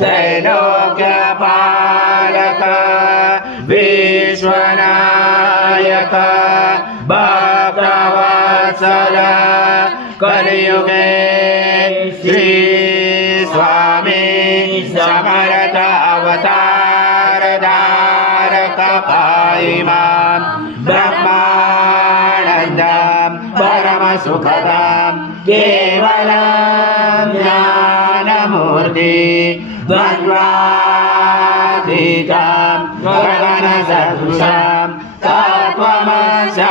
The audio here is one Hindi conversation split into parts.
त्रैलोक्यपालक विश्वनायक भक्तवत्सल कलियुगे श्री स्वामी समरथ अवतार धारक पायिमां ब्रह्मानन्दं परमसुखदां केवलं ज्ञानमूर्ति। द्वन्द्वातीतां गगनसदृशां तत्त्वमशादिरक्षम्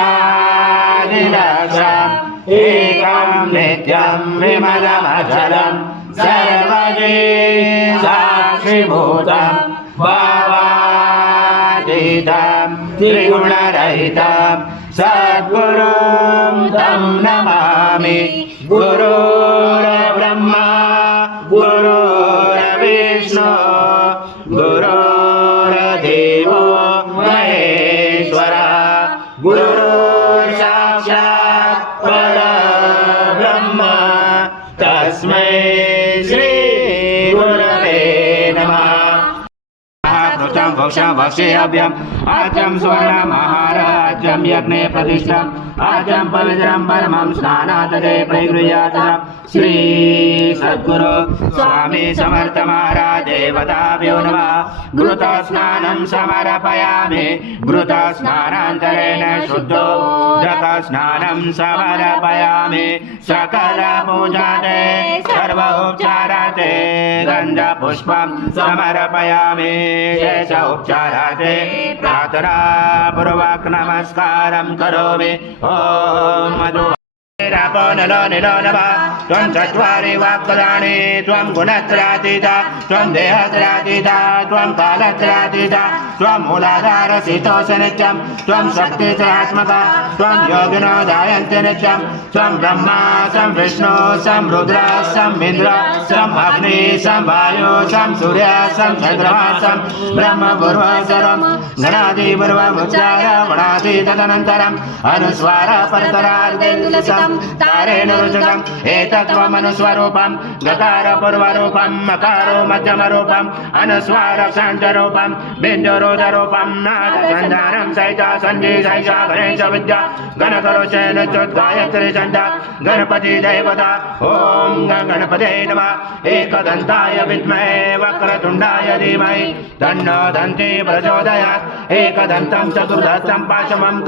एकं नित्यं विमलमचलं सर्वगे साक्षिभूतं भावातीतं त्रिगुणरहितं सद्गुरुं तं नमामि गुरुर्ब्रह्मा गुरुर्साक्षात् परब्रह्म तस्मै श्री गुरवे नमः। भक्षं भक्ष्याभ्यम् आचं स्वर्णमहाराज्यं यज्ञे ఆచరం పవిత్రం పరమం స్నానాతదే ప్రగృయాత శ్రీ సద్గురు స్వామి సమర్థమారా దేవతాభ్యో నమ. ఘృత స్నానం సమర్పయామి. ఘృత స్నానాంతరేణ శుద్ధో ఘత స్నానం సమర్పయామి. సకల పూజాతే సర్వోపచారాతే గంధ పుష్పం సమర్పయామి. శేష ఉపచారాతే ప్రాతరా పూర్వక్ నమస్కారం కరోమి. ಮನೋ క్షీరాపో నలో నిలో నవ త్వం చత్వారి వాప్తదాని త్వం గుణత్రాతీత త్వం దేహత్రాతీత త్వం కాలత్రాతీత త్వం మూలాధార శీతోష నిత్యం త్వం శక్తిత్రాత్మక త్వం యోగినో దాయంతి నిత్యం త్వం బ్రహ్మ సం విష్ణు సం రుద్ర సం ఇంద్ర సం అగ్ని సం వాయు సం సూర్య సం చంద్రమాసం బ్రహ్మ పూర్వ గణాది పూర్వముచ్చార తదనంతరం అనుస్వార పరతరార్థం तारेण रुचकम् एतत्त्वमनुस्वरूपं गकारपूर्वरूपं मकारो मध्यमरूपम् गणेश विद्या गणपति देवता ॐ गणपते नमः। एकदन्ताय विद्महे, वक्रतुण्डाय धीमहि तन्नो दन्ति प्रचोदयात्। एकदन्तं चतुर्दशं पाशमं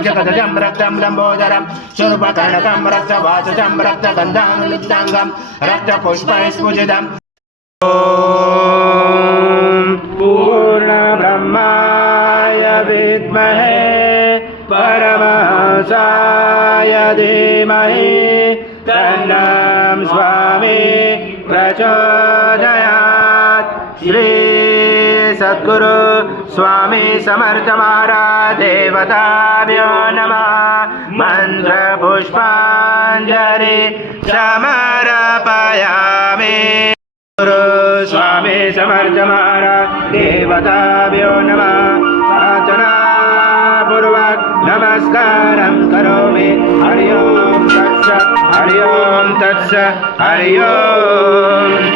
च मुजगदजं रक्तं लम्बोदरं शूर्पकर्णकं रक्तवासजं रक्तगन्धानुलिप्ताङ्गं रक्तपुष्पैस्फुजितम् पूर्णब्रह्माय विद्महे, परमहंसाय धीमहि, तन्नं स्वामी प्रचोदयात्। श्री सद्गुरु स्वामी समर्थ महाराज देवताभ्यो नमः। मन्त्रपुष्पाञ्जलि समर्पयामि। गुरु स्वामी समर्थ महाराज देवताभ्यो नमः। प्रार्थना पूर्वक नमस्कारं करोमि। हरि ओम तत्स, हरि ओम तत्स, हरि ओम